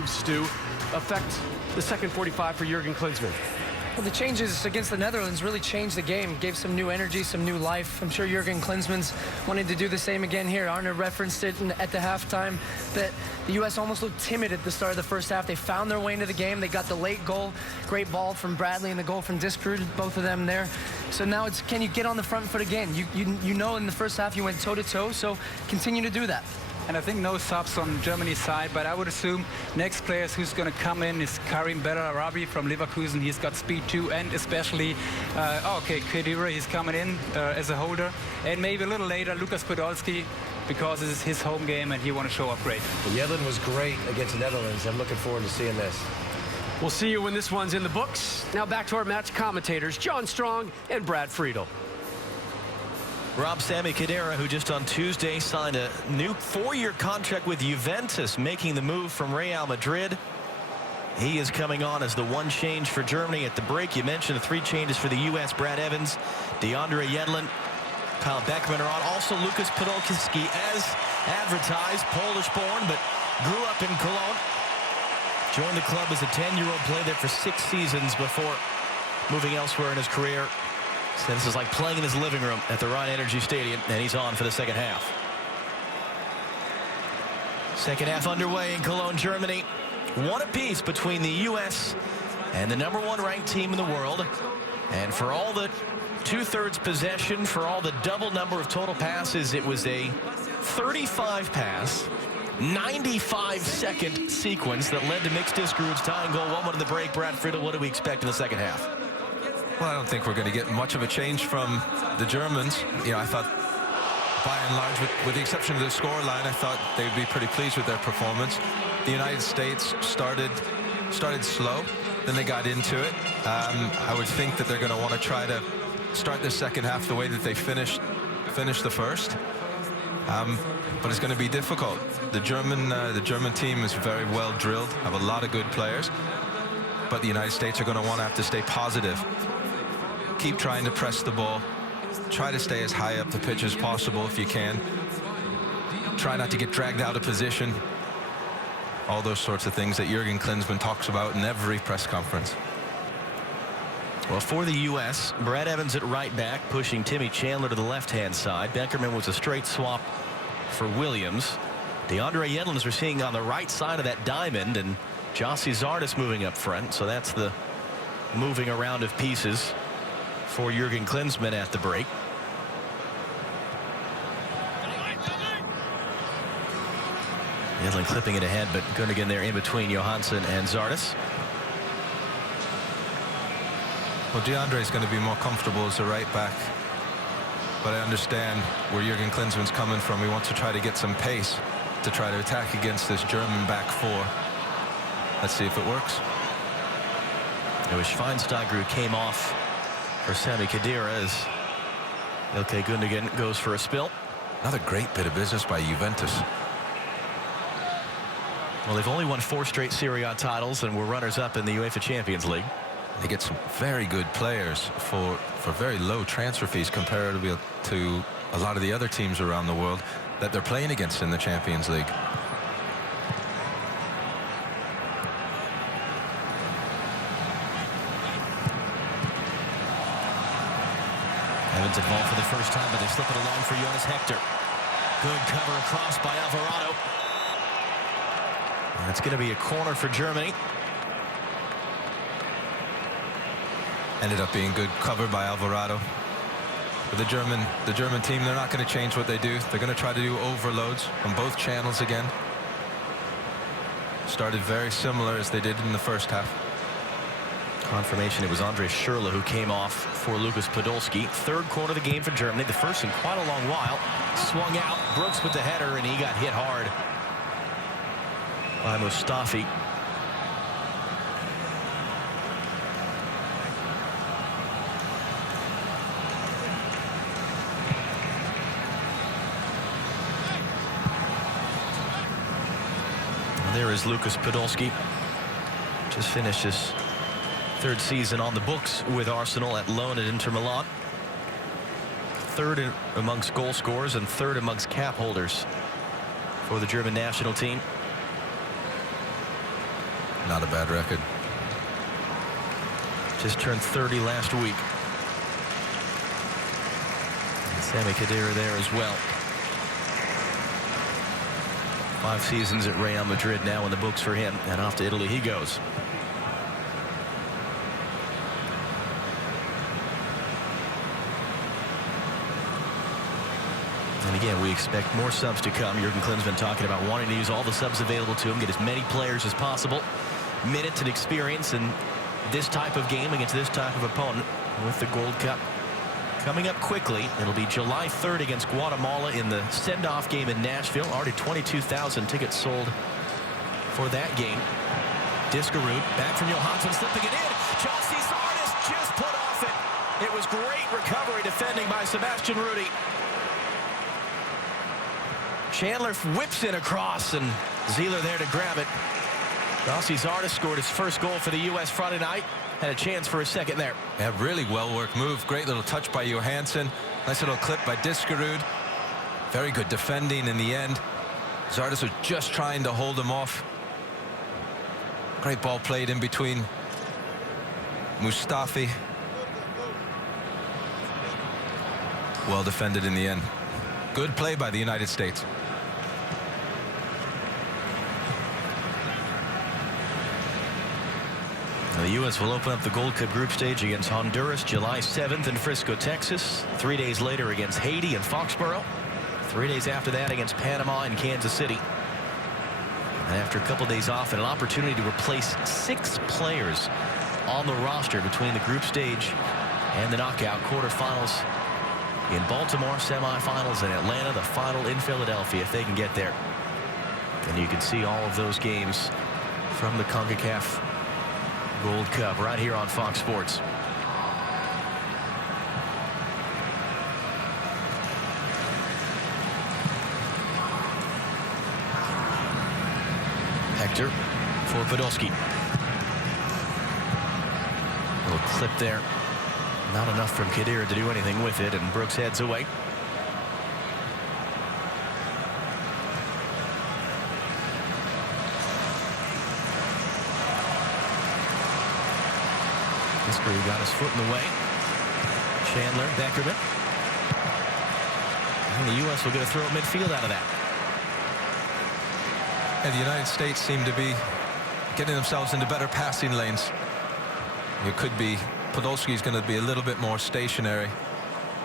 moves, Stu, affect the second 45 for Jurgen Klinsmann? Well, the changes against the Netherlands really changed the game, gave some new energy, some new life. I'm sure Jurgen Klinsmann's wanting to do the same again here. Arne referenced it at the halftime that the U.S. almost looked timid at the start of the first half. They found their way into the game. They got the late goal, great ball from Bradley and the goal from Diskerud, both of them there. So now it's, can you get on the front foot again? You know in the first half you went toe-to-toe, so continue to do that. And I think no subs on Germany's side, but I would assume next players who's going to come in is Karim Bellarabi from Leverkusen. He's got speed too, and especially, Khedira, he's coming in as a holder. And maybe a little later, Lukas Podolski, because this is his home game and he want to show up great. Yedlin was great against the Netherlands. I'm looking forward to seeing this. We'll see you when this one's in the books. Now back to our match commentators, John Strong and Brad Friedel. Rob Sami Khedira, who just on Tuesday signed a new 4-year contract with Juventus, making the move from Real Madrid. He is coming on as the one change for Germany at the break. You mentioned the 3 changes for the U.S. Brad Evans, DeAndre Yedlin, Kyle Beckman are on. Also Lukas Podolski, as advertised, Polish-born, but grew up in Cologne. Joined the club as a 10-year-old, played there for 6 seasons before moving elsewhere in his career. So this is like playing in his living room at the Rhein Energy Stadium, and he's on for the second half. Second half underway in Cologne, Germany. 1 apiece between the U.S. and the #1 ranked team in the world. And for all the 2/3 possession, for all the double number of total passes, it was a 35-pass, 95-second sequence that led to Mix Diskerud's tying goal. 1-1 in the break. Brad Friedel, what do we expect in the second half? Well, I don't think we're going to get much of a change from the Germans. You know, I thought, by and large, with the exception of the scoreline, I thought they would be pretty pleased with their performance. The United States started slow, then they got into it. I would think that they're going to want to try to start the second half the way that they finished the first. But it's going to be difficult. The German team is very well drilled, have a lot of good players, but the United States are going to want to have to stay positive. Keep trying to press the ball. Try to stay as high up the pitch as possible if you can. Try not to get dragged out of position. All those sorts of things that Jurgen Klinsmann talks about in every press conference. Well, for the U.S., Brad Evans at right back, pushing Timmy Chandler to the left-hand side. Beckerman was a straight swap for Williams. DeAndre Yedlin, as we're seeing on the right side of that diamond, and Jossie Zardes moving up front. So that's the moving around of pieces for Jurgen Klinsmann at the break. Yedlin clipping it ahead, but Gundogan there in between Johansson and Zardes. Well, DeAndre is going to be more comfortable as a right back, but I understand where Jurgen Klinsmann's coming from. He wants to try to get some pace to try to attack against this German back 4. Let's see if it works. It was Schweinsteiger who came off for Sami Khedira as Ilkay Gundogan goes for a spill. Another great bit of business by Juventus. Well, they've only won 4 straight Serie A titles and were runners-up in the UEFA Champions League. They get some very good players for very low transfer fees comparatively to a lot of the other teams around the world that they're playing against in the Champions League. Evans involved for the first time, but they slip it along for Jonas Hector. Good cover across by Alvarado. And that's going to be a corner for Germany. Ended up being good cover by Alvarado. But the German team, they're not going to change what they do. They're going to try to do overloads on both channels again. Started very similar as they did in the first half. Confirmation it was Andre Schürrle who came off for Lukas Podolski. Third corner of the game for Germany, the first in quite a long while. Swung out, Brooks with the header, and he got hit hard by Mustafi. There is Lukas Podolski. Just finished his 3rd season on the books with Arsenal at loan at Inter Milan. 3rd amongst goal scorers and 3rd amongst cap holders for the German national team. Not a bad record. Just turned 30 last week. And Sami Khedira there as well. 5 seasons at Real Madrid now in the books for him, and off to Italy he goes. And again, we expect more subs to come. Jurgen Klinsmann talking about wanting to use all the subs available to him, get as many players as possible, minutes and experience in this type of game against this type of opponent with the Gold Cup coming up quickly. It'll be July 3rd against Guatemala in the send-off game in Nashville. Already 22,000 tickets sold for that game. Diskerud back from Johansson, slipping it in. Chelsea Sardis just put off it. It was great recovery defending by Sebastian Rudy. Chandler whips it across, and Zieler there to grab it. Chelsea Sardis scored his first goal for the U.S. Friday night. Had a chance for a second there. Yeah, really well-worked move. Great little touch by Johansson. Nice little clip by Diskerud. Very good defending in the end. Sardis was just trying to hold him off. Great ball played in between Mustafi. Well defended in the end. Good play by the United States. The U.S. will open up the Gold Cup group stage against Honduras July 7th in Frisco, Texas. 3 days later against Haiti and Foxborough. 3 days after that against Panama and Kansas City. And after a couple days off, and an opportunity to replace 6 players on the roster between the group stage and the knockout quarterfinals in Baltimore, semifinals in Atlanta, the final in Philadelphia if they can get there. And you can see all of those games from the CONCACAF Gold Cup right here on Fox Sports. Hector for Podolski. A little clip there. Not enough from Khedira to do anything with it, and Brooks heads away. Diskerud got his foot in the way. Chandler, Beckerman. And the U.S. will get a throw at midfield out of that. And the United States seem to be getting themselves into better passing lanes. It could be Podolski's going to be a little bit more stationary,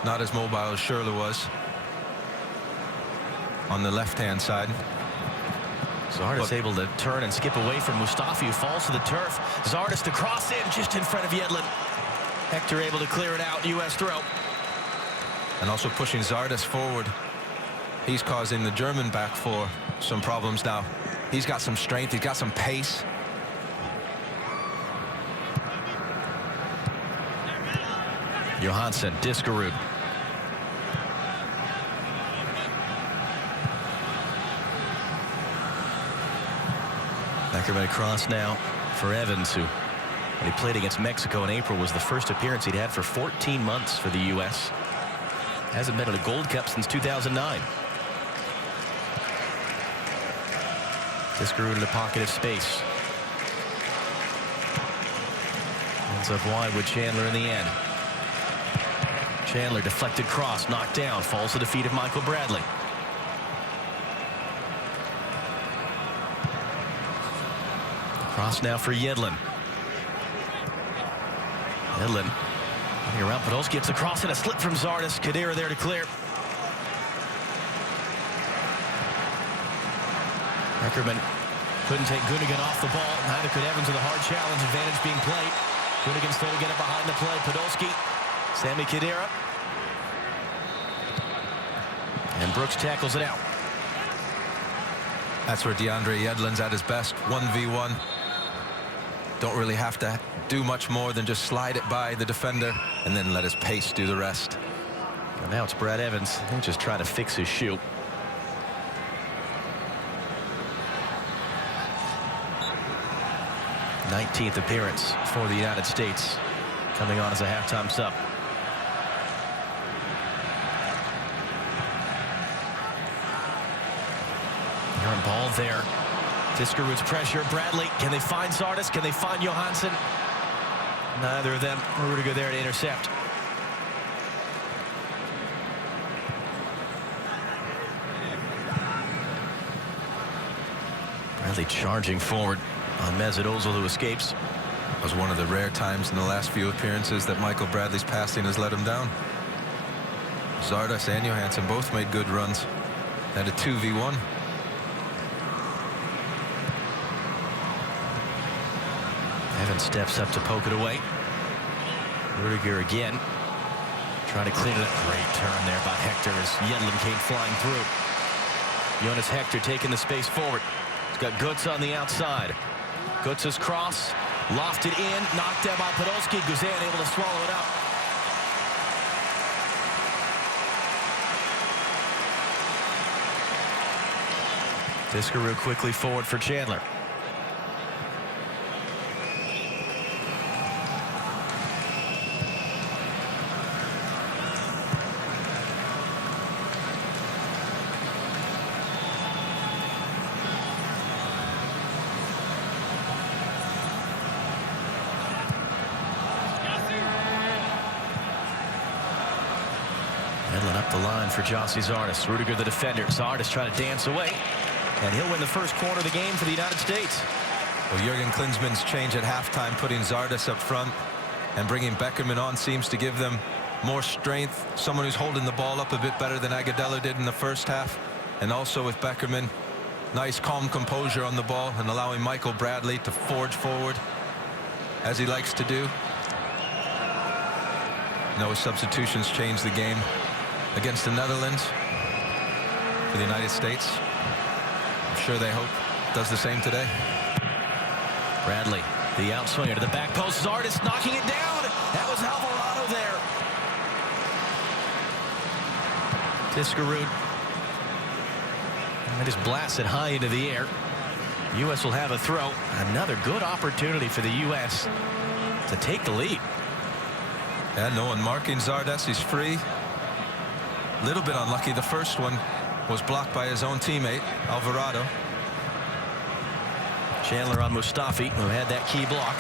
not as mobile as Schürrle was on the left-hand side. Zardis able to turn and skip away from Mustafi, who falls to the turf. Zardis to cross in just in front of Yedlin. Hector able to clear it out. U.S. throw. And also pushing Zardis forward. He's causing the German back four some problems now. He's got some strength. He's got some pace. Johansson, Diskerud. Beckerman across now for Evans, who, when he played against Mexico in April, was the first appearance he'd had for 14 months for the U.S. Hasn't been in a Gold Cup since 2009. Diskerud in a pocket of space. Ends up wide with Chandler in the end. Chandler deflected cross, knocked down, falls to the feet of Michael Bradley. Cross now for Yedlin. Yedlin running around. Podolski gets across and a slip from Zardis. Khedira there to clear. Beckerman couldn't take Gundogan off the ball. Neither could Evans with a hard challenge. Advantage being played. Gundogan still to get it behind the play. Podolski. Sami Khedira. And Brooks tackles it out. That's where DeAndre Yedlin's at his best. 1v1. Don't really have to do much more than just slide it by the defender and then let his pace do the rest. And now it's Brad Evans. He'll just try to fix his shoe. Nineteenth appearance for the United States, coming on as a halftime sub. Ball there Diskerud's pressure. Bradley, can they find Zardes? Can they find Johansson? Neither of them. Rudiger there to intercept. Bradley charging forward on Mesut Ozil, who escapes. It was one of the rare times in the last few appearances that Michael Bradley's passing has let him down. Zardes and Johansson both made good runs. Had a 2v1. Evans steps up to poke it away. Rudiger again. Trying to clean it up. Great turn there by Hector as Yedlin came flying through. Jonas Hector taking the space forward. He's got Götze on the outside. Götze's cross. Lofted in. Knocked down by Podolski. Guzan able to swallow it up. Diskerud quickly forward for Chandler. Edlin up the line for Jossie Zardes. Rudiger the defender. Zardes trying to dance away. And he'll win the first quarter of the game for the United States. Well, Jurgen Klinsmann's change at halftime, putting Zardes up front and bringing Beckerman on, seems to give them more strength. Someone who's holding the ball up a bit better than Agudelo did in the first half. And also with Beckerman, nice calm composure on the ball and allowing Michael Bradley to forge forward as he likes to do. No substitutions change the game against the Netherlands. For the United States, I'm sure they hope does the same today. Bradley, the outswinger to the back post. Zardes knocking it down. That was Alvarado there. Diskerud. That is blasted high into the air. The U.S. will have a throw. Another good opportunity for the U.S. to take the lead. Yeah, no one marking Zardes. He's free. Little bit unlucky. The first one was blocked by his own teammate, Alvarado. Chandler on Mustafi, who had that key block.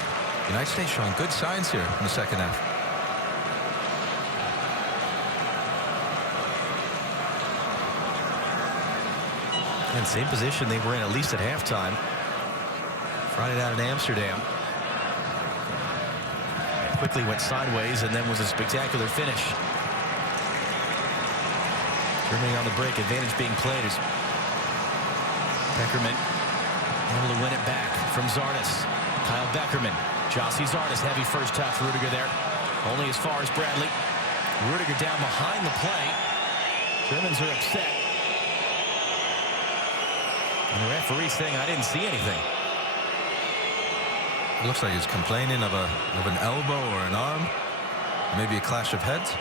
United States showing good signs here in the second half. And same position they were in at least at halftime. Friday night in Amsterdam. It quickly went sideways and then was a spectacular finish. Germany on the break, advantage being played as Beckerman able to win it back from Zardes. Kyle Beckerman, Jossie Zardes, heavy first touch. Rudiger there, only as far as Bradley. Rudiger down behind the play. Germans are upset. And the referee saying, I didn't see anything. It looks like he's complaining of an elbow or an arm. Maybe a clash of heads.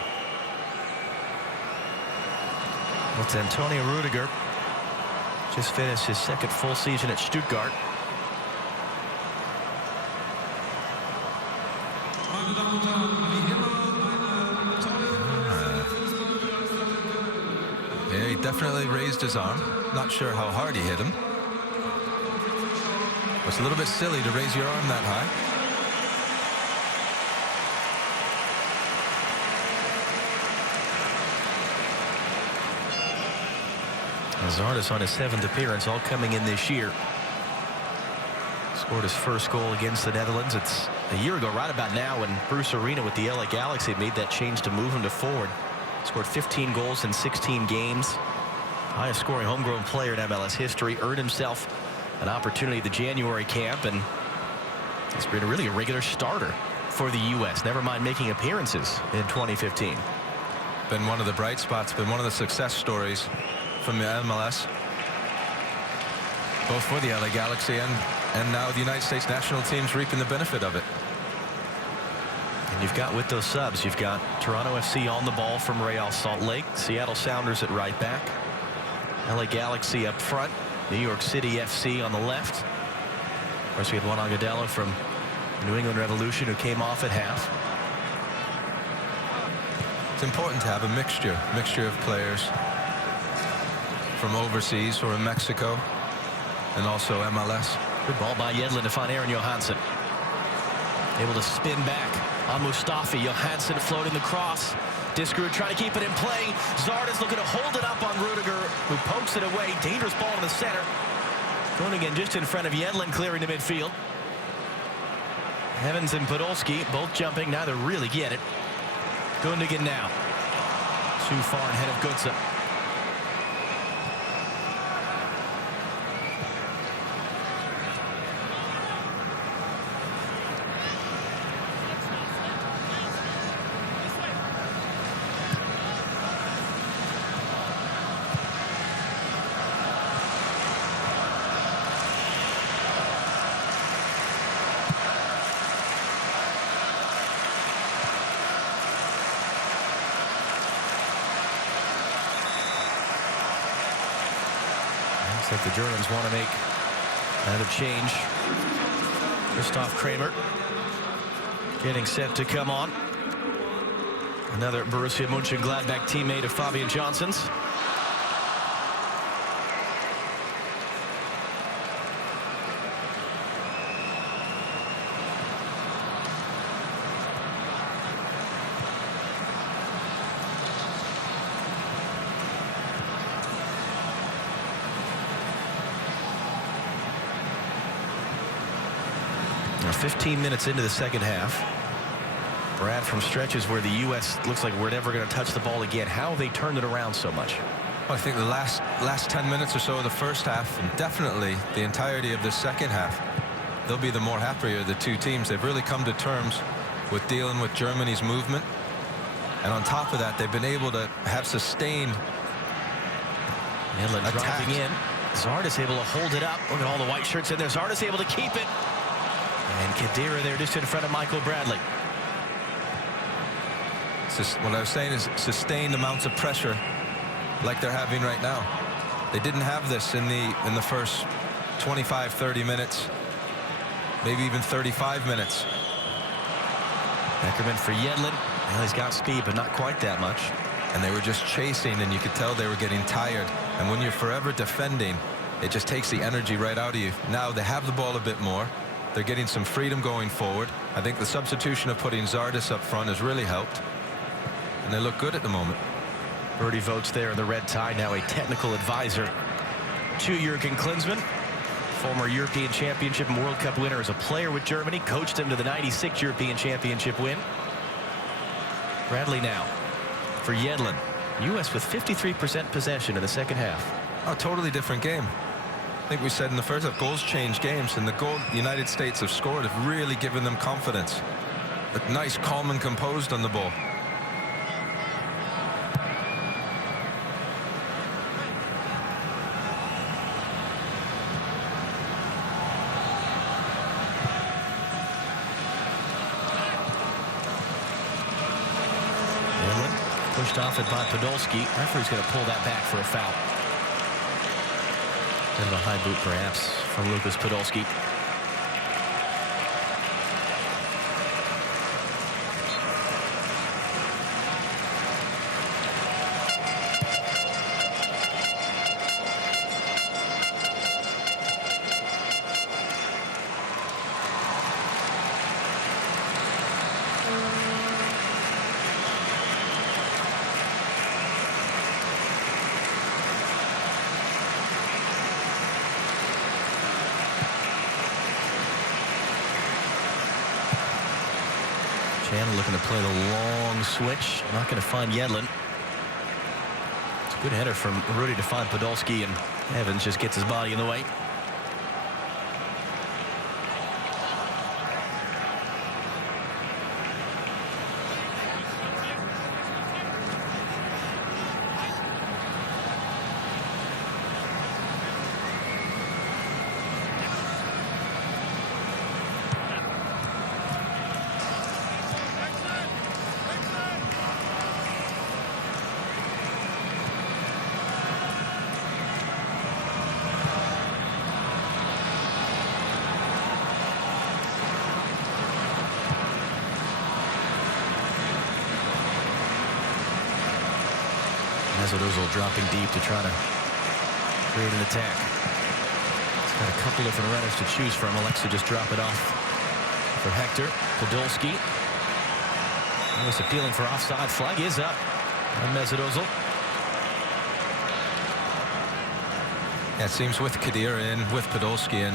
Well, it's Antonio Rudiger. Just finished his second full season at Stuttgart. Yeah, he definitely raised his arm. Not sure how hard he hit him. It's a little bit silly to raise your arm that high. Zardes on his 7th appearance, all coming in this year. Scored his first goal against the Netherlands. It's a year ago, right about now, when Bruce Arena with the LA Galaxy made that change to move him to forward. Scored 15 goals in 16 games. Highest scoring homegrown player in MLS history. Earned himself an opportunity at the January camp, and he's been really a regular starter for the U.S. Never mind making appearances in 2015. Been one of the bright spots, been one of the success stories from the MLS, both for the LA Galaxy and now the United States national teams reaping the benefit of it. And you've got, with those subs, you've got Toronto FC on the ball from Real Salt Lake, Seattle Sounders at right back, LA Galaxy up front, New York City FC on the left. Of course, we had Juan Agudelo from the New England Revolution who came off at half. It's important to have a mixture of players from overseas or in Mexico. and also MLS. Good ball by Yedlin to find Aaron Johansson. Able to spin back on Mustafi. Johansson floating the cross. Diskerud trying to keep it in play. Zardes looking to hold it up on Rudiger, who pokes it away. Dangerous ball in the center. Going again just in front of Yedlin, clearing the midfield. Evans and Podolski both jumping. Neither really get it. Gundogan now. Too far ahead of Götze. Looks like the Germans want to make another change. Christoph Kramer getting set to come on. Another Borussia Mönchengladbach teammate of Fabian Johnson's. Now 15 minutes into the second half. Brad, from stretches where the U.S. looks like we're never going to touch the ball again. How have they turned it around so much? Well, I think the last 10 minutes or so of the first half, and definitely the entirety of the second half, they'll be the more happier of the two teams. They've really come to terms with dealing with Germany's movement. And on top of that, they've been able to have sustained Yedlin driving in. Zardes able to hold it up. Look at all the white shirts in there. Zardes able to keep it. And Khedira there just in front of Michael Bradley. What I was saying is sustained amounts of pressure like they're having right now. They didn't have this in the first 25-30 minutes, maybe even 35 minutes. Beckerman for Yedlin. Well, he's got speed, but not quite that much. And they were just chasing, and you could tell they were getting tired. And when you're forever defending, it just takes the energy right out of you. Now they have the ball a bit more. They're getting some freedom going forward. I think the substitution of putting Zardes up front has really helped. And they look good at the moment. Birdie votes there in the red tie. Now a technical advisor to Jurgen Klinsmann. Former European Championship and World Cup winner as a player with Germany. Coached him to the '96 European Championship win. Bradley now for Yedlin. U.S. with 53% possession in the second half. A totally different game. I think we said in the first half, goals change games, and the goal the United States have scored have really given them confidence. But nice, calm and composed on the ball. Yedlin pushed off it by Podolski. Referee's going to pull that back for a foul. Bit of a high boot, perhaps, from Lucas Podolski. Chandler looking to play the long switch. Not going to find Yedlin. It's a good header from Rudy to find Podolski, and Evans just gets his body in the way. Ozil dropping deep to try to create an attack. Got a couple different runners to choose from. Alexa just drop it off for Hector. Podolski. He was appealing for offside. Flag is up on Mesut Ozil. Yeah, it seems with Khedira in, with Podolski in,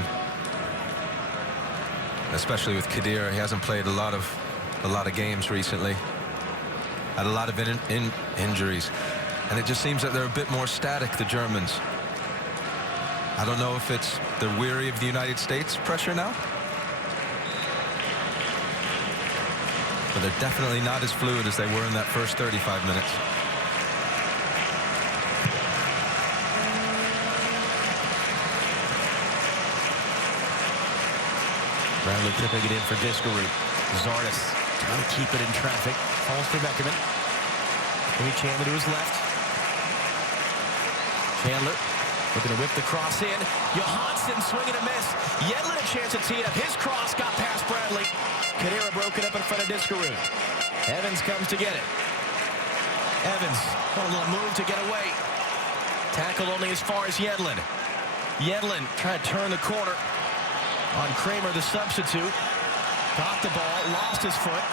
especially with Khedira, he hasn't played a lot of games recently. Had a lot of injuries, and it just seems that they're a bit more static, the Germans. I don't know if it's they're weary of the United States pressure now, but they're definitely not as fluid as they were in that first 35 minutes. Bradley tipping it in for Diskerud. Zardes trying to keep it in traffic. Falls for Beckerman. Maybe Chandler to his left. Chandler looking to whip the cross in. Johansson swinging a miss. Yedlin a chance to tee it up. His cross got past Bradley. Khedira broke it up in front of Diskerud. Evans comes to get it. Evans, a little move to get away. Tackle only as far as Yedlin. Yedlin trying to turn the corner on Kramer, the substitute. Got the ball, lost his foot.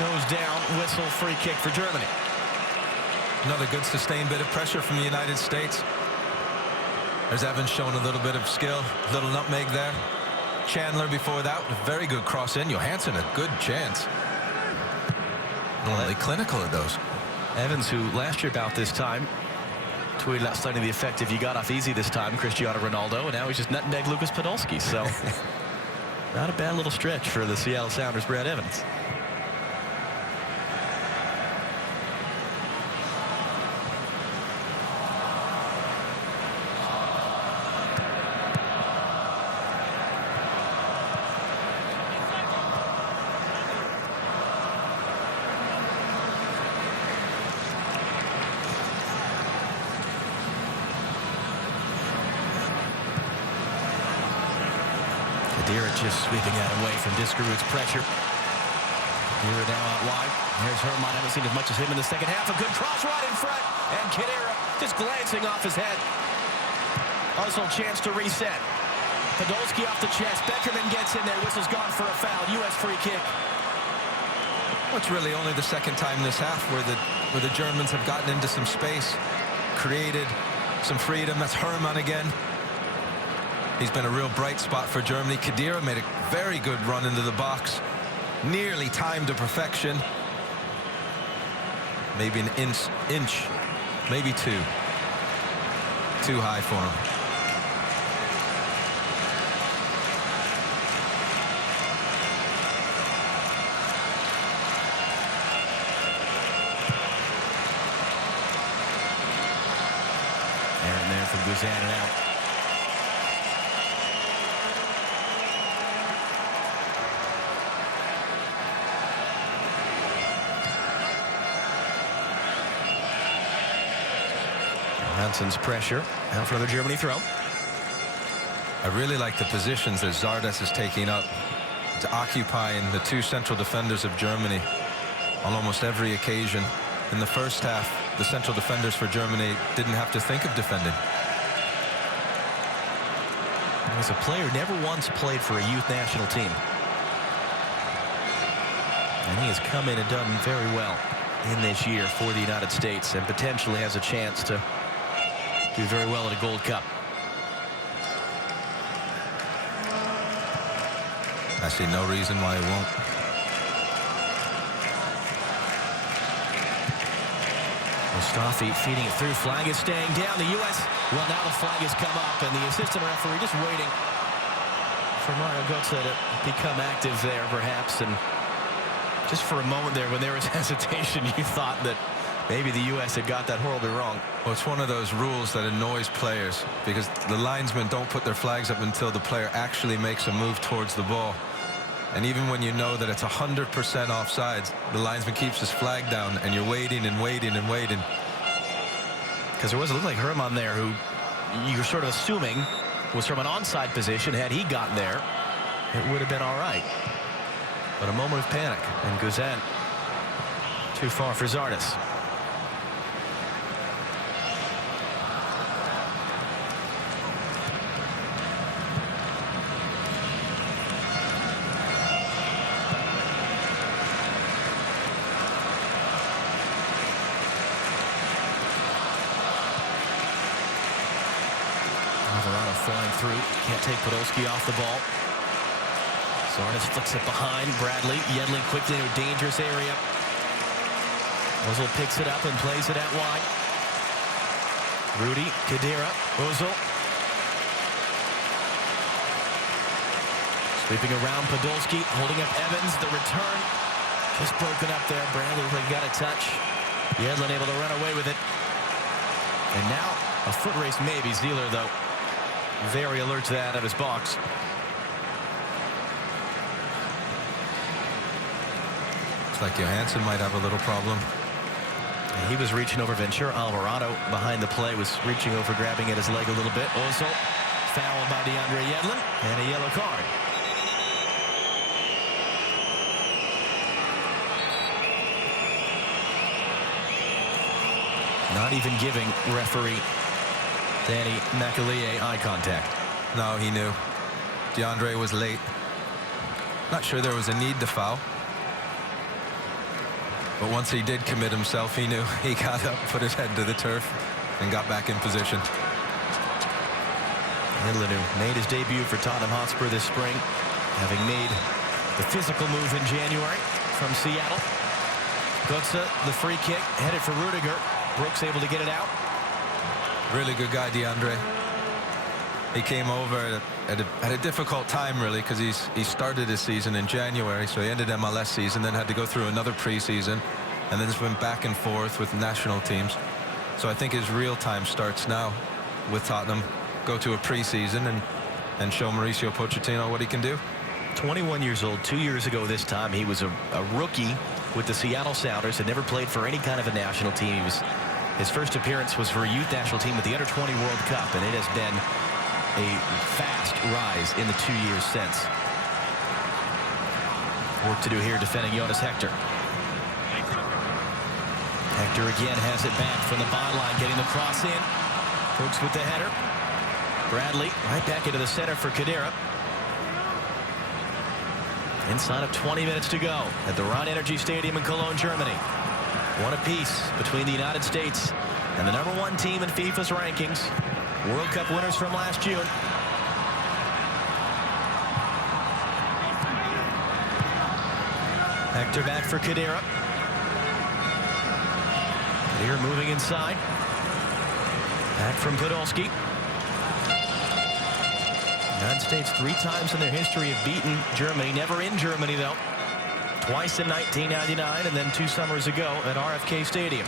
Goes down, whistle, free kick for Germany. Another good sustained bit of pressure from the United States. There's Evans showing a little bit of skill, little nutmeg there. Chandler before that, a very good cross in. Johansson, a good chance. Normally clinical at those. Evans, who last year about this time tweeted out slightly the effect if you got off easy this time, Cristiano Ronaldo, and now he's just nutmeg Lucas Podolski. So not a bad little stretch for the Seattle Sounders' Brad Evans. Khedira just sweeping that away from Diskerud's pressure. Khedira now out wide. There's Herman. I haven't seen as much as him in the second half. A good cross right in front. And Khedira just glancing off his head. Ozil chance to reset. Podolski off the chest. Beckerman gets in there. Whistle's gone for a foul. U.S. free kick. Well, it's really only the second time this half where the Germans have gotten into some space, created some freedom. That's Herman again. He's been a real bright spot for Germany. Khedira made a very good run into the box. Nearly timed to perfection. Maybe an inch, maybe two. Too high for him. Aaron there from Guzan and out. Hansen's pressure. Now for another Germany throw. I really like the positions that Zardes is taking up to occupying the two central defenders of Germany on almost every occasion. In the first half, the central defenders for Germany didn't have to think of defending. As a player, never once played for a youth national team. And he has come in and done very well in this year for the United States and potentially has a chance to do very well at a Gold Cup. I see no reason why he won't. Mustafi feeding it through. Flag is staying down. The U.S. Well, now the flag has come up, and the assistant referee just waiting for Mario Götze to become active there, perhaps. And just for a moment there, when there was hesitation, you thought that maybe the U.S. had got that horribly wrong. Well, it's one of those rules that annoys players because the linesmen don't put their flags up until the player actually makes a move towards the ball. And even when you know that it's 100% offsides, the linesman keeps his flag down, and you're waiting and waiting and waiting. Because there was a look like Herman there, who you're sort of assuming was from an onside position. Had he gotten there, it would have been all right. But a moment of panic, and Guzan too far for Zardes. through. Can't take Podolski off the ball. Zardis flicks it behind. Bradley. Yedlin quickly into a dangerous area. Ozil picks it up and plays it out wide. Rudy, Khedira, Ozil. Sweeping around Podolski, holding up Evans. The return just broken up there. Bradley got a touch. Yedlin able to run away with it. And now a foot race maybe. Zieler, though, very alert to that out of his box. Looks like Johansson might have a little problem. He was reaching over Ventura. Alvarado behind the play was reaching over, grabbing at his leg a little bit. Also fouled by DeAndre Yedlin, and a yellow card. Not even giving referee Danny McAleer eye contact. No, he knew. DeAndre was late. Not sure there was a need to foul. But once he did commit himself, he knew. He got up, put his head to the turf, and got back in position. Yedlin, who made his debut for Tottenham Hotspur this spring, having made the physical move in January from Seattle. Götze, the free kick, headed for Rudiger. Brooks able to get it out. Really good guy, DeAndre. He came over at a difficult time, really, because he started his season in January, so he ended MLS season, then had to go through another preseason, and then just went back and forth with national teams. So I think his real time starts now with Tottenham. Go to a preseason and show Mauricio Pochettino what he can do. 21 years old. 2 years ago this time, he was a rookie with the Seattle Sounders. Had never played for any kind of a national team. His first appearance was for a youth national team at the Under-20 World Cup, and it has been a fast rise in the 2 years since. Work to do here defending Jonas Hector. Hector again has it back from the byline, getting the cross in. Brooks with the header. Bradley right back into the center for Khedira. Inside of 20 minutes to go at the Rhein Energy Stadium in Cologne, Germany. One apiece between the United States and the #1 team in FIFA's rankings. World Cup winners from last June. Hector back for Khedira. Khedira moving inside. Back from Podolski. United States 3 times in their history have beaten Germany. Never in Germany, though. Twice in 1999 and then 2 summers ago at RFK Stadium.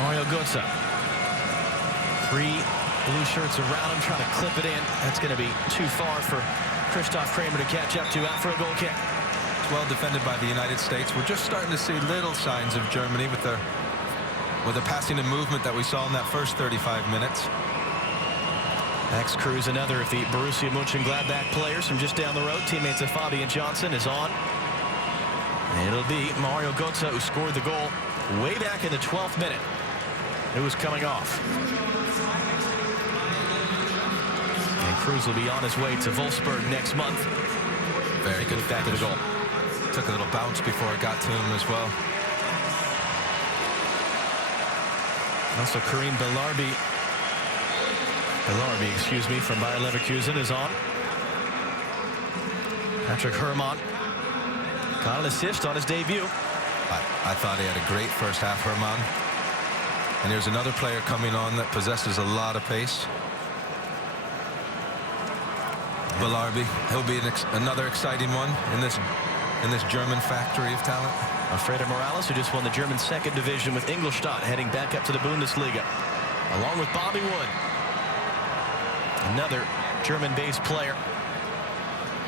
Mario Götze. 3 blue shirts around him, trying to clip it in. That's going to be too far for Christoph Kramer to catch up to, out for a goal kick. It's well defended by the United States. We're just starting to see little signs of Germany with the passing and movement that we saw in that first 35 minutes. Max Cruz, another of the Borussia Mönchengladbach players from just down the road. Teammates of Fabian Johnson, is on. And it'll be Mario Götze who scored the goal way back in the 12th minute. It was coming off. And Cruz will be on his way to Wolfsburg next month. Very good back of the goal. Took a little bounce before it got to him as well. Also Karim Belarbi, excuse me, from Bayer Leverkusen is on. Patrick Herrmann got an assist on his debut. I thought he had a great first half, Herrmann. And there's another player coming on that possesses a lot of pace. Belarbi, he'll be another exciting one in this German factory of talent. Alfredo Morales, who just won the German 2nd division with Ingolstadt, heading back up to the Bundesliga, along with Bobby Wood. Another German-based player.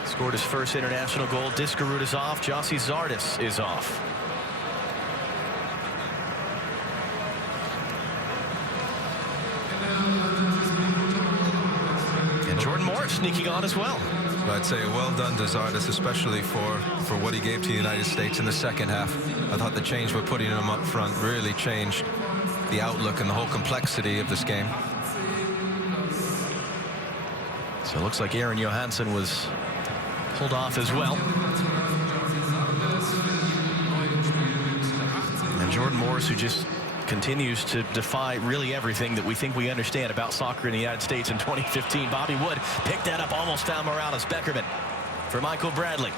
Scored his first international goal. Diskerud is off. Jossie Zardis is off. And Jordan Morris sneaking on as well. I'd say well done to Zardis, especially for what he gave to the United States in the second half. I thought the change by putting him up front really changed the outlook and the whole complexity of this game. So it looks like Aaron Johansson was pulled off as well. And Jordan Morris, who just continues to defy really everything that we think we understand about soccer in the United States in 2015. Bobby Wood picked that up, almost found Morales. Beckerman for Michael Bradley.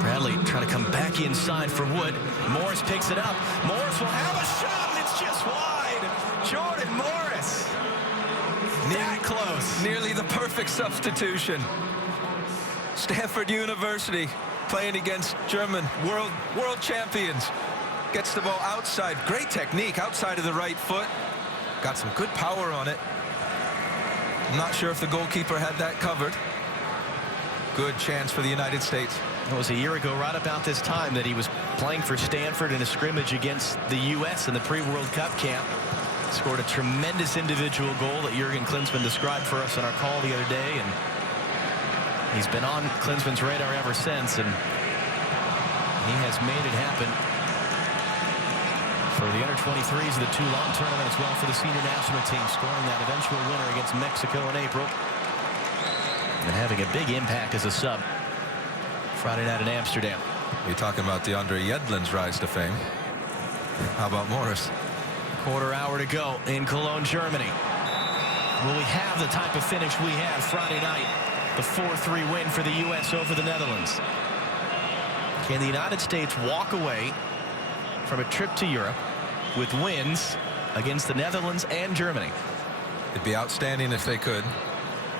Bradley trying to come back inside for Wood. Morris picks it up. Morris will have a shot, and it's just wide. Jordan Morris. That close. Nearly the perfect substitution. Stanford University playing against German world champions. Gets the ball outside. Great technique outside of the right foot. Got some good power on it. I'm not sure if the goalkeeper had that covered. Good chance for the United States. It was a year ago, right about this time, that he was playing for Stanford in a scrimmage against the U.S. in the pre-World Cup camp. Scored a tremendous individual goal that Jurgen Klinsmann described for us on our call the other day, and he's been on Klinsmann's radar ever since, and he has made it happen for the under-23s of the Toulon tournament, as well for the senior national team, scoring that eventual winner against Mexico in April, and having a big impact as a sub Friday night in Amsterdam. You're talking about DeAndre Yedlin's rise to fame. How about Morris? Quarter hour to go in Cologne, Germany. Will we have the type of finish we had Friday night? The 4-3 win for the U.S. over the Netherlands. Can the United States walk away from a trip to Europe with wins against the Netherlands and Germany? It'd be outstanding if they could.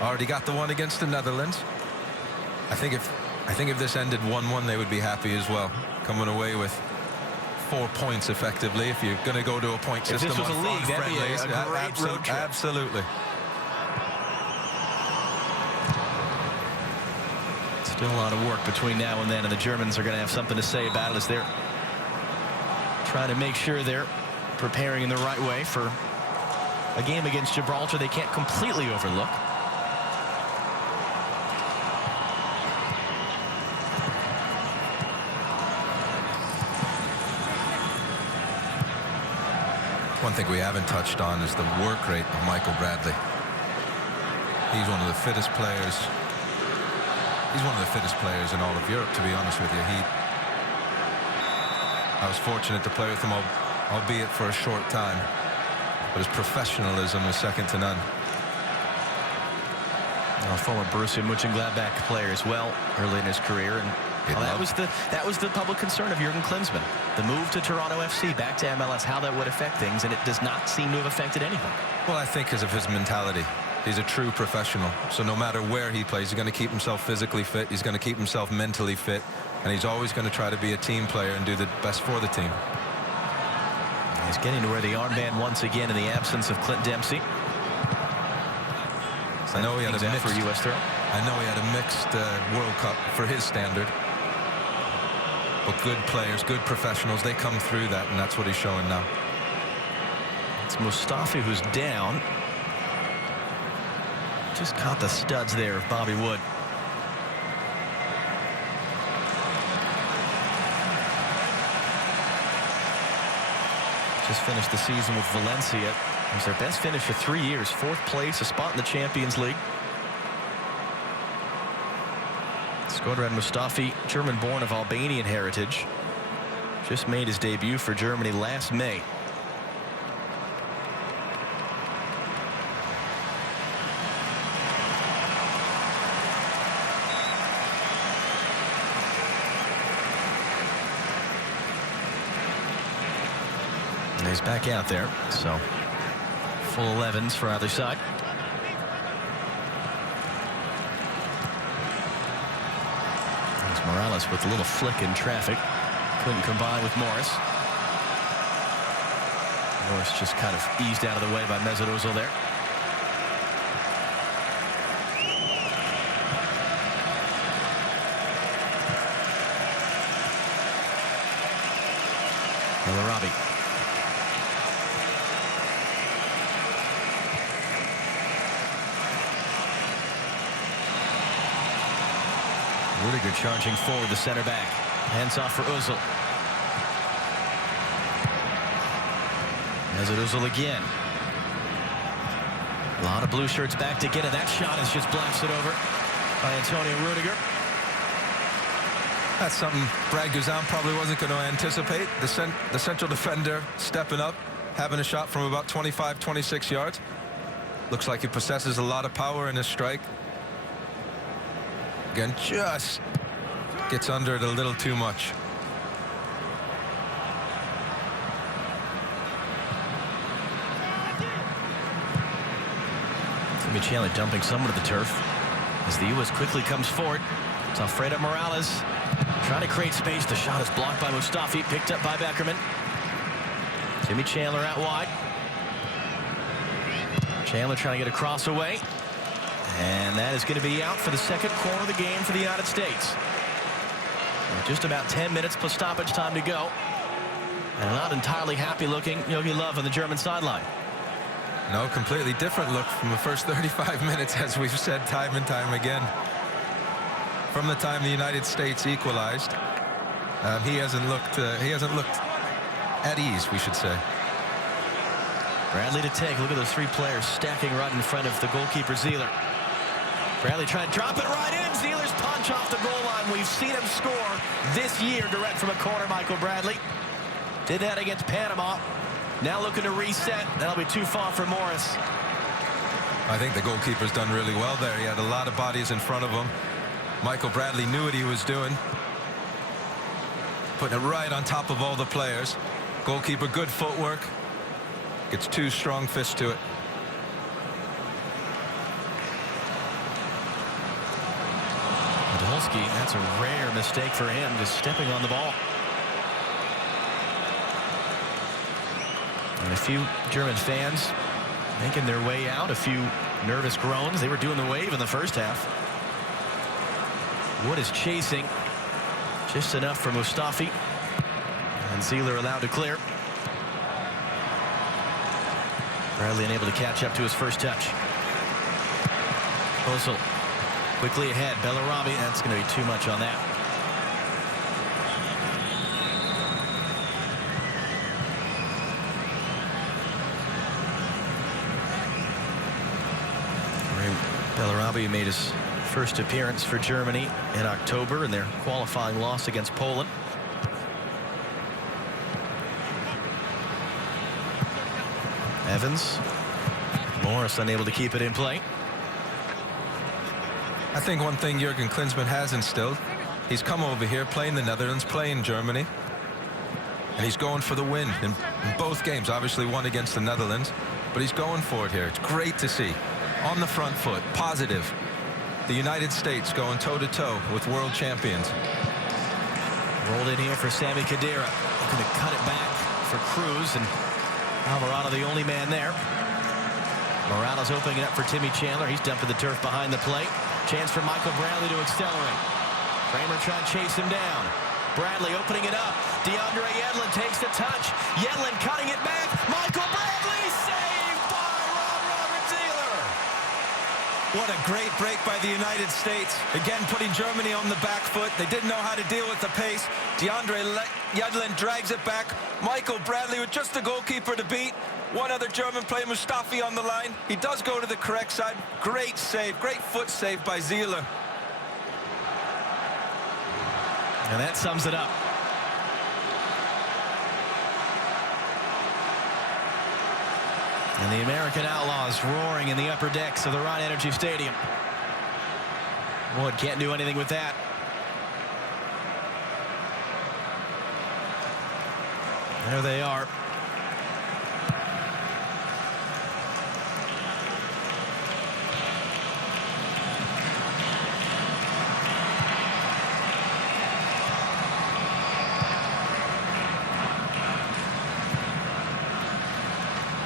Already got the one against the Netherlands. I think if this ended 1-1, they would be happy as well. Coming away with 4 points effectively. If you're going to go to a point system, if this was a league, that'd be a great road trip. Absolutely. Still a lot of work between now and then, and the Germans are going to have something to say about it as they're trying to make sure they're preparing in the right way for a game against Gibraltar they can't completely overlook. One thing we haven't touched on is the work rate of Michael Bradley. He's one of the fittest players. He's one of the fittest players in all of Europe, to be honest with you. I was fortunate to play with him, albeit for a short time. But his professionalism is second to none. A former Borussia Mönchengladbach player as well early in his career, and that was the public concern of Jurgen Klinsmann. The move to Toronto FC, back to MLS, how that would affect things, and it does not seem to have affected anything. Well, I think because of his mentality. He's a true professional. So no matter where he plays, he's going to keep himself physically fit. He's going to keep himself mentally fit. And he's always going to try to be a team player and do the best for the team. He's getting to wear the armband once again in the absence of Clint Dempsey. I know he had a mixed for U.S. throw. I know he had a mixed World Cup for his standard. But good players, good professionals, they come through that, and that's what he's showing now. It's Mustafi who's down. Just caught the studs there of Bobby Wood. Just finished the season with Valencia. It was their best finish for 3 years. 4th place, a spot in the Champions League. Skodran Mustafi, German-born of Albanian heritage, just made his debut for Germany last May. And he's back out there, so full 11s for either side. There's Morales with a little flick in traffic. Couldn't combine with Morris. Morris just kind of eased out of the way by Mesut Ozil there. Arabi. Rudiger charging forward, the center back. Hands off for Ozil. Mesut Ozil again. A lot of blue shirts back to get it. That shot is just blasted over by Antonio Rudiger. That's something Brad Guzan probably wasn't going to anticipate. The central defender stepping up, having a shot from about 25, 26 yards. Looks like he possesses a lot of power in his strike. Again, just gets under it a little too much. Timmy Chandler dumping someone to the turf as the U.S. quickly comes forward. It's Alfredo Morales trying to create space. The shot is blocked by Mustafi, picked up by Beckerman. Timmy Chandler out wide. Chandler trying to get a cross away. And that is going to be out for the second quarter of the game for the United States. Just about 10 minutes plus stoppage time to go. And not entirely happy looking Jogi Löw on the German sideline. No, completely different look from the first 35 minutes, as we've said time and time again. From the time the United States equalized, he hasn't looked at ease, we should say. Bradley to take. Look at those three players stacking right in front of the goalkeeper Zieler. Bradley trying to drop it right in. Zieler's punch off the goal line. We've seen him score this year direct from a corner, Michael Bradley. Did that against Panama. Now looking to reset. That'll be too far for Morris. I think the goalkeeper's done really well there. He had a lot of bodies in front of him. Michael Bradley knew what he was doing. Putting it right on top of all the players. Goalkeeper, good footwork. Gets two strong fists to it. Podolski, that's a rare mistake for him, just stepping on the ball. And a few German fans making their way out, a few nervous groans. They were doing the wave in the first half. Wood is chasing. Just enough for Mustafi. And Zieler allowed to clear. Bradley unable to catch up to his first touch. Ozil quickly ahead. Bellarabi, that's going to be too much on that. Bellarabi made his first appearance for Germany in October in their qualifying loss against Poland. Evans. Morris unable to keep it in play. I think one thing Jurgen Klinsmann has instilled, he's come over here playing the Netherlands, playing Germany, and he's going for the win in both games. Obviously one against the Netherlands, but he's going for it here. It's great to see. On the front foot, positive. The United States going toe-to-toe with world champions. Rolled in here for Sami Khedira. Looking to cut it back for Cruz, and Alvarado the only man there. Morales opening it up for Timmy Chandler. He's dumped to the turf behind the plate. Chance for Michael Bradley to accelerate. Kramer trying to chase him down. Bradley opening it up. DeAndre Yedlin takes the touch. Yedlin cutting it back. Michael Bradley saved by Robert Zieler. What a great break by the United States. Again, putting Germany on the back foot. They didn't know how to deal with the pace. DeAndre Yedlin drags it back. Michael Bradley with just the goalkeeper to beat. One other German player, Mustafi, on the line. He does go to the correct side. Great save, great foot save by Zieler. And that sums it up. And the American Outlaws roaring in the upper decks of the Rhein Energy Stadium. Wood can't do anything with that. There they are.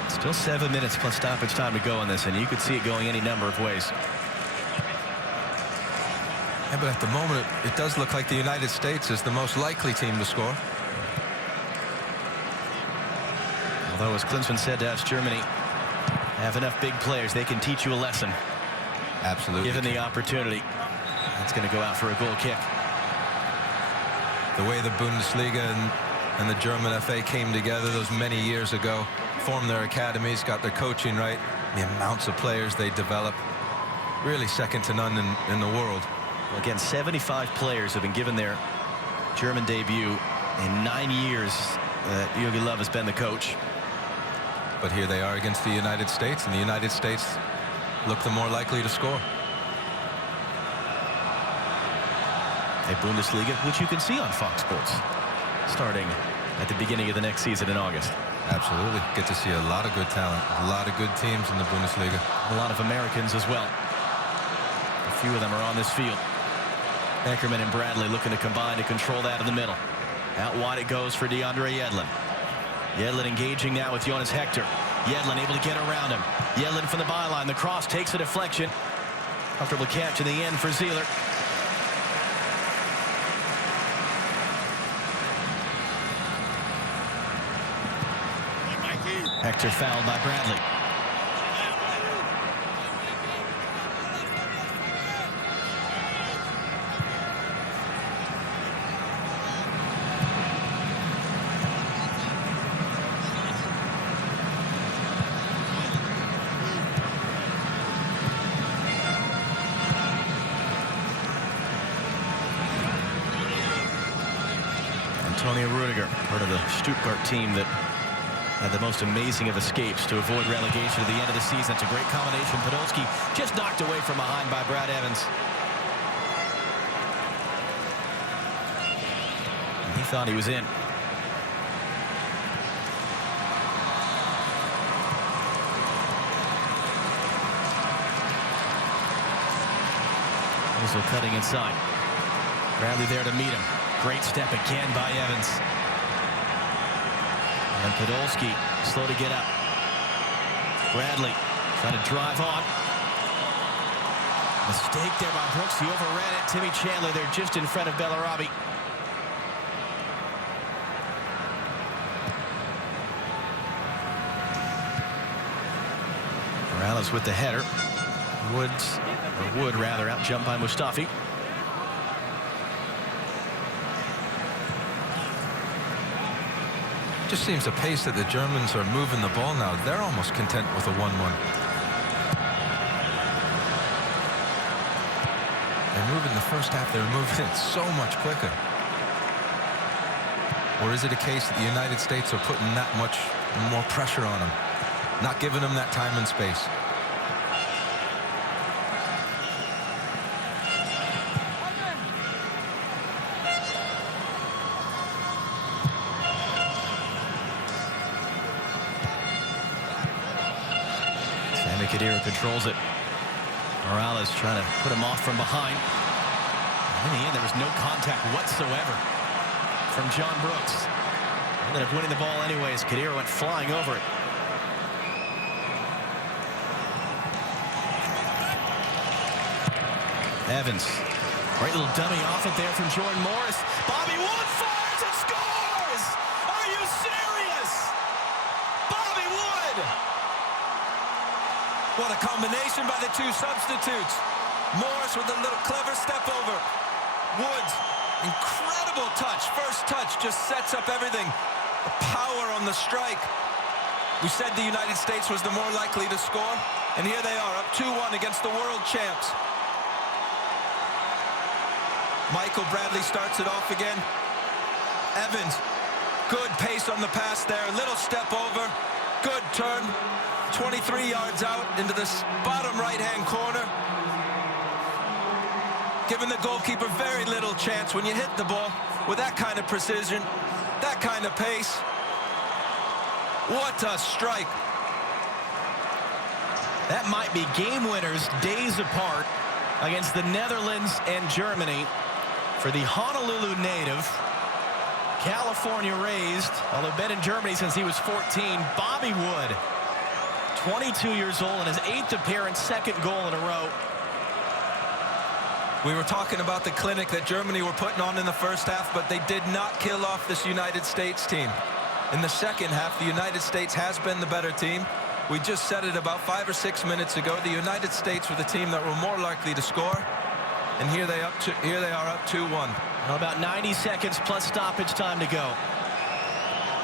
Still 7 minutes plus stoppage time to go in this, and you could see it going any number of ways. Yeah, but at the moment, it does look like the United States is the most likely team to score. Although, as Klinsmann said to us, Germany have enough big players, they can teach you a lesson. Absolutely. Given the opportunity. That's going to go out for a goal kick. The way the Bundesliga and the German FA came together those many years ago, formed their academies, got their coaching right, the amounts of players they develop, really second to none in the world. Well, again, 75 players have been given their German debut in 9 years that Jogi Löw has been the coach. But here they are against the United States, and the United States look the more likely to score. A Bundesliga, which you can see on Fox Sports, starting at the beginning of the next season in August. Absolutely. Get to see a lot of good talent, a lot of good teams in the Bundesliga. A lot of Americans as well. A few of them are on this field. Beckerman and Bradley looking to combine to control that in the middle. Out wide it goes for DeAndre Yedlin. Yedlin engaging now with Jonas Hector. Yedlin able to get around him. Yedlin from the byline. The cross takes a deflection. Comfortable catch in the end for Zieler. Hector fouled by Bradley. Antonio Rudiger, part of the Stuttgart team that had the most amazing of escapes to avoid relegation at the end of the season. It's a great combination. Podolski just knocked away from behind by Brad Evans. He thought he was in. Ozil cutting inside. Bradley there to meet him. Great step again by Evans. And Podolski slow to get up. Bradley trying to drive on. Mistake there by Brooks. He overran it. Timmy Chandler there just in front of Bellarabi. Morales with the header. Wood rather, out jumped by Mustafi. Just seems the pace that the Germans are moving the ball now. They're almost content with a 1-1. They're moving the first half. They're moving it so much quicker. Or is it a case that the United States are putting that much more pressure on them, not giving them that time and space? Khedira controls it. Morales trying to put him off from behind. In the end, there was no contact whatsoever from John Brooks. Ended up winning the ball anyways. Khedira went flying over it. Evans. Great little dummy off it there from Jordan Morris. Bobby Wood fires and scores! Are you serious? Bobby Wood! What a combination by the two substitutes. Morris with a little clever step over. Woods, incredible touch. First touch just sets up everything. The power on the strike. We said the United States was the more likely to score, and here they are, up 2-1 against the world champs. Michael Bradley starts it off again. Evans, good pace on the pass there. Little step over, good turn. 23 yards out into the bottom right-hand corner. Giving the goalkeeper very little chance when you hit the ball with that kind of precision, that kind of pace. What a strike. That might be game winners days apart against the Netherlands and Germany for the Honolulu native. California raised, although been in Germany since he was 14, Bobby Wood. 22 years old and his 8th appearance, 2nd goal in a row. We were talking about the clinic that Germany were putting on in the first half, but they did not kill off this United States team. In the second half, the United States has been the better team. We just said it about 5 or 6 minutes ago. The United States were the team that were more likely to score, and here they are up 2-1. Well, about 90 seconds plus stoppage time to go.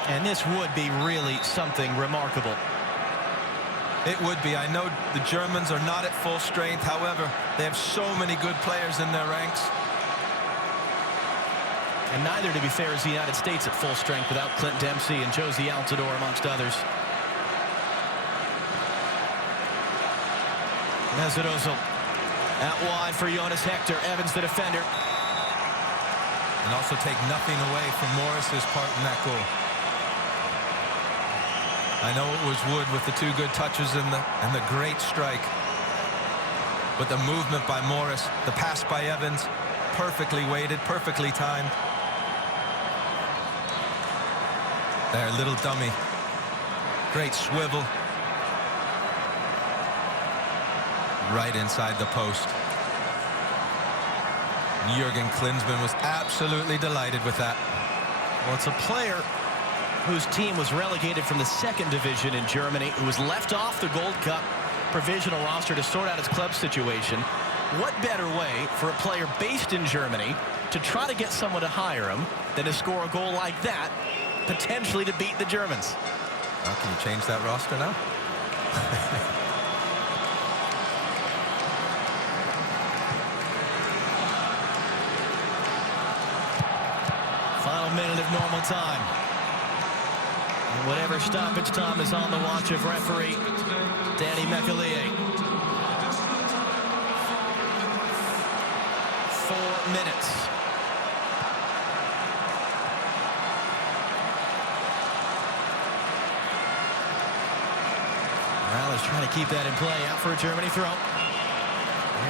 And this would be really something remarkable. It would be. I know the Germans are not at full strength. However, they have so many good players in their ranks. And neither, to be fair, is the United States at full strength without Clint Dempsey and Josie Altidore, amongst others. Mesut Ozil out wide for Jonas Hector. Evans, the defender. And also take nothing away from Morris's part in that goal. I know it was Wood with the 2 good touches and the great strike. But the movement by Morris, the pass by Evans, perfectly weighted, perfectly timed. There, little dummy. Great swivel. Right inside the post. Jurgen Klinsmann was absolutely delighted with that. Well, it's a player whose team was relegated from the 2nd division in Germany, who was left off the Gold Cup provisional roster to sort out his club situation. What better way for a player based in Germany to try to get someone to hire him than to score a goal like that, potentially to beat the Germans? Well, can you change that roster now? Final minute of normal time. And whatever stoppage time is on the watch of referee Danny McAleer. 4 minutes. Morales trying to keep that in play. Out for a Germany throw.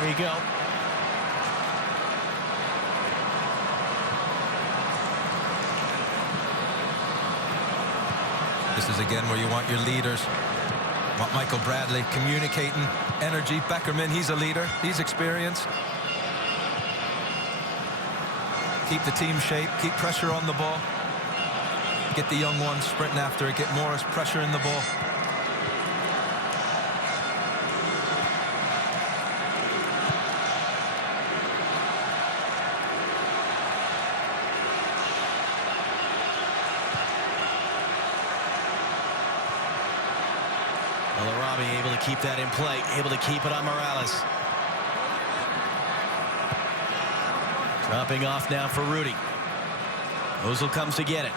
There you go. This is again where you want your leaders. Want Michael Bradley communicating, energy. Beckerman, he's a leader. He's experienced. Keep the team shape. Keep pressure on the ball. Get the young ones sprinting after it. Get Morris pressure in the ball. Able to keep that in play, able to keep it on Morales. Dropping off now for Rudy. Ozil comes to get it.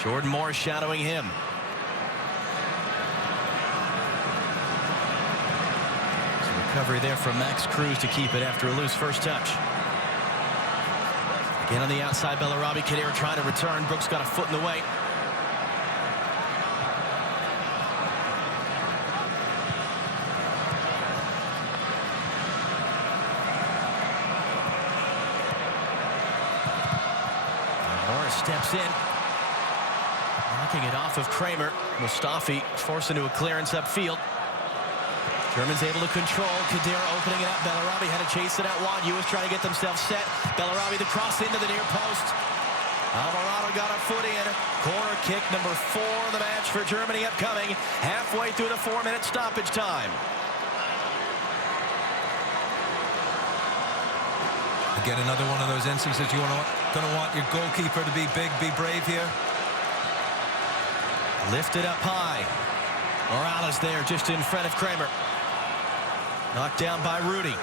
Jordan Moore shadowing him. It's a recovery there from Max Cruz to keep it after a loose first touch. Again on the outside, Bellarabi. Khedira trying to return. Brooks got a foot in the way. Steps in, knocking it off of Kramer. Mustafi forced into a clearance upfield. Germans able to control. Khedira opening it up. Bellarabi had to chase it out wide. US trying to get themselves set. Bellarabi the cross into the near post. Alvarado got a foot in. Corner kick number 4 of the match for Germany upcoming. Halfway through the 4-minute stoppage time. Again, another one of those instances you going to want your goalkeeper to be big, be brave here. Lifted up high. Morales there just in front of Kramer. Knocked down by Rudy.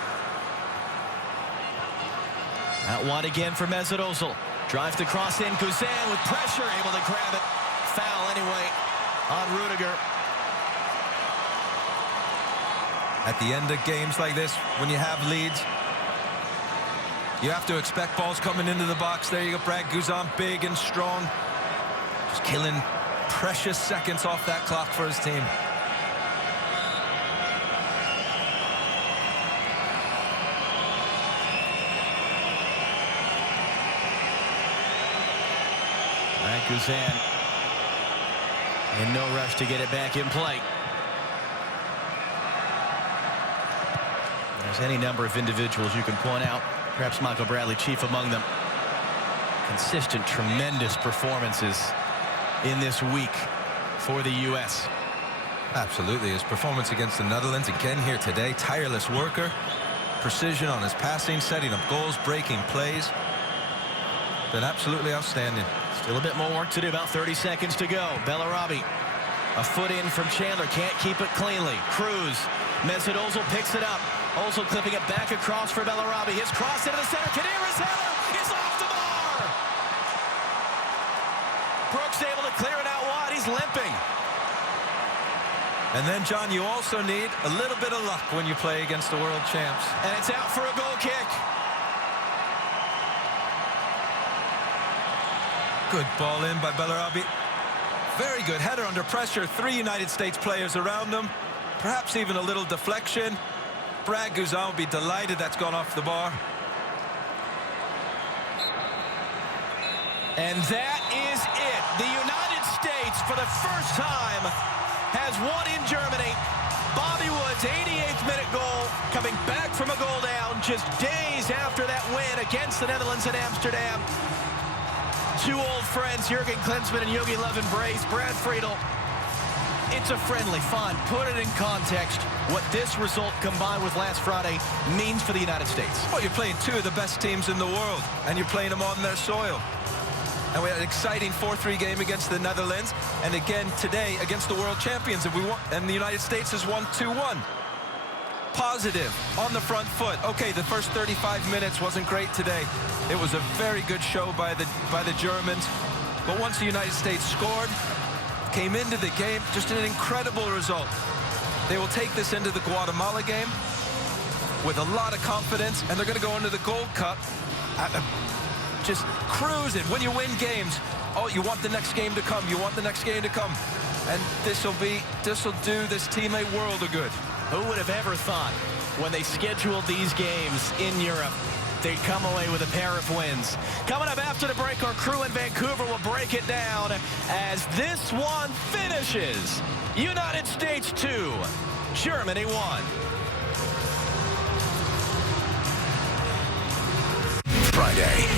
Out wide again for Mesut Ozil. Drives the cross in. Guzan with pressure, able to grab it. Foul anyway on Rudiger. At the end of games like this, when you have leads, you have to expect balls coming into the box. There you go, Brad Guzan, big and strong. Just killing precious seconds off that clock for his team. Brad Guzan in no rush to get it back in play. There's any number of individuals you can point out. Perhaps Michael Bradley chief among them. Consistent, tremendous performances in this week for the U.S. Absolutely. His performance against the Netherlands again here today. Tireless worker. Precision on his passing, setting up goals, breaking plays. Been absolutely outstanding. Still a bit more work to do. About 30 seconds to go. Bellarabi. A foot in from Chandler. Can't keep it cleanly. Cruz. Mesut Ozil picks it up. Ozil clipping it back across for Bellarabi. His cross into the center. Khedira's header is off the bar. Brooks able to clear it out wide. He's limping. And then, John, you also need a little bit of luck when you play against the world champs. And it's out for a goal kick. Good ball in by Bellarabi. Very good header under pressure. 3 United States players around him. Perhaps even a little deflection. Brad Guzan will be delighted that's gone off the bar. And that is it. The United States, for the first time, has won in Germany. Bobby Wood's 88th minute goal, coming back from a goal down just days after that win against the Netherlands in Amsterdam. 2 old friends, Jurgen Klinsmann and Jogi Löw embrace. Brad Friedel. It's a friendly, fine. Put it in context what this result combined with last Friday means for the United States. Well, you're playing 2 of the best teams in the world, and you're playing them on their soil. And we had an exciting 4-3 game against the Netherlands, and again today against the world champions. And the United States has won 2-1. Positive, on the front foot. Okay, the first 35 minutes wasn't great today. It was a very good show by the Germans. But once the United States scored, came into the game, just an incredible result. They will take this into the Guatemala game with a lot of confidence, and they're going to go into the Gold Cup just cruising. When you win games, oh, you want the next game to come. You want the next game to come. And this will do this team a world of good. Who would have ever thought when they scheduled these games in Europe, they'd come away with a pair of wins? Coming up after the break, our crew in Vancouver will break it down as this one finishes. United States 2, Germany 1. Friday.